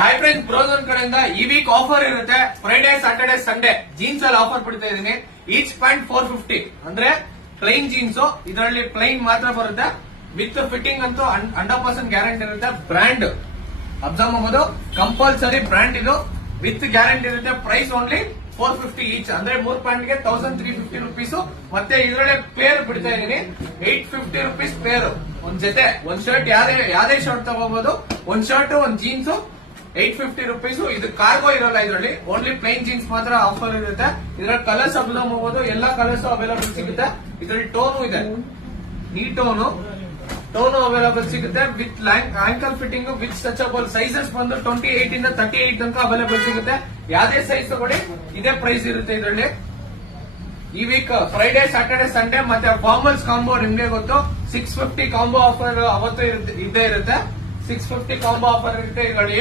Hi friends, ಬ್ರೋಸನ್ ಕಡೆಯಿಂದ ಈ weak offer ಇರುತ್ತೆ. ಫ್ರೈಡೆ, ಸ್ಯಾಟರ್ಡೆ, ಸಂಡೇ ಜೀನ್ಸ್ ಅಲ್ಲಿ ಆಫರ್ ಬಿಡ್ತಾ ಇದೀನಿ. ಈಚ್ ಪ್ಯಾಂಟ್ 450 ಅಂದ್ರೆ ಪ್ಲೈನ್ ಜೀನ್ಸ್. ಇದರಲ್ಲಿ ಪ್ಲೈನ್ ಮಾತ್ರ ಬರುತ್ತೆ. ವಿತ್ ಫಿಟ್ಟಿಂಗ್ ಅಂತೂ 100% ಗ್ಯಾರಂಟಿ ಇರುತ್ತೆ. ಬ್ರ್ಯಾಂಡ್ ಅಬ್ಸರ್ವ್ ಮಾಡಬಹುದು, ಕಂಪಲ್ಸರಿ ಬ್ರ್ಯಾಂಡ್ ಇದು. ವಿತ್ ಗ್ಯಾರಂಟಿ ಇರುತ್ತೆ. ಪ್ರೈಸ್ ಓನ್ಲಿ 450 ಈಚ್ ಅಂದ್ರೆ 3 ಪ್ಯಾಂಟ್ ಗೆ 1350 ರುಪೀಸ್. ಮತ್ತೆ ಇದರಲ್ಲೇ ಪೇರ್ ಬಿಡ್ತಾ ಇದೀನಿ. 850 ರುಪೀಸ್ ಪೇರ್. ಒಂದ್ ಜೊತೆ ಒಂದ್ ಶರ್ಟ್, ಯಾವ್ದೇ ಶರ್ಟ್ ತಗೋಬಹುದು. ಒಂದ್ ಶರ್ಟ್, ಒಂದ್ ಜೀನ್ಸ್ 850 ರುಪೀಸ್. ಇದು ಕಾರ್ಗೋ ಇರಲ್ಲ, ಇದರಲ್ಲಿ ಓನ್ಲಿ ಪ್ಲೈನ್ ಜೀನ್ಸ್ ಮಾತ್ರ ಆಫರ್ ಇರುತ್ತೆ. ಇದರಲ್ಲಿ ಕಲರ್ಸ್ ಅಬ್ಸರ್ವ್ ಮಾಡಬಹುದು, ಎಲ್ಲಾ ಕಲರ್ಸ್ ಅವೈಲೇಬಲ್ ಸಿಗುತ್ತೆ. ಇದರಲ್ಲಿ ಟೋನು ಇದೆ, ನೀ ಟೋನು ಅವೈಲೇಬಲ್ ಸಿಗುತ್ತೆ. With ankle fitting, with stretchable. Sizes ಬಂದು 28 ಇಂದ 38 ತನಕ ಅವೈಲೇಬಲ್ ಸಿಗುತ್ತೆ. ಯಾವ್ದೇ ಸೈಜ್ ತಗೊಳ್ಳಿ, ಇದೇ ಪ್ರೈಸ್ ಇರುತ್ತೆ ಇದರಲ್ಲಿ. ಈ ವೀಕ್ ಫ್ರೈಡೆ, ಸ್ಯಾಟರ್ಡೆ, ಸಂಡೇ ಮತ್ತೆ ಫಾರ್ಮಲ್ಸ್ ಕಾಂಬೋ ನಿಮ್ಗೆ ಗೊತ್ತು. 650 ಕಾಂಬೋ ಆಫರ್ ಅವತ್ತು ಇದ್ದೇ ಇರುತ್ತೆ. 650 ಕಾಂಬೋ ಆಫರ್ ಇರುತ್ತೆ. ಇದರಲ್ಲಿ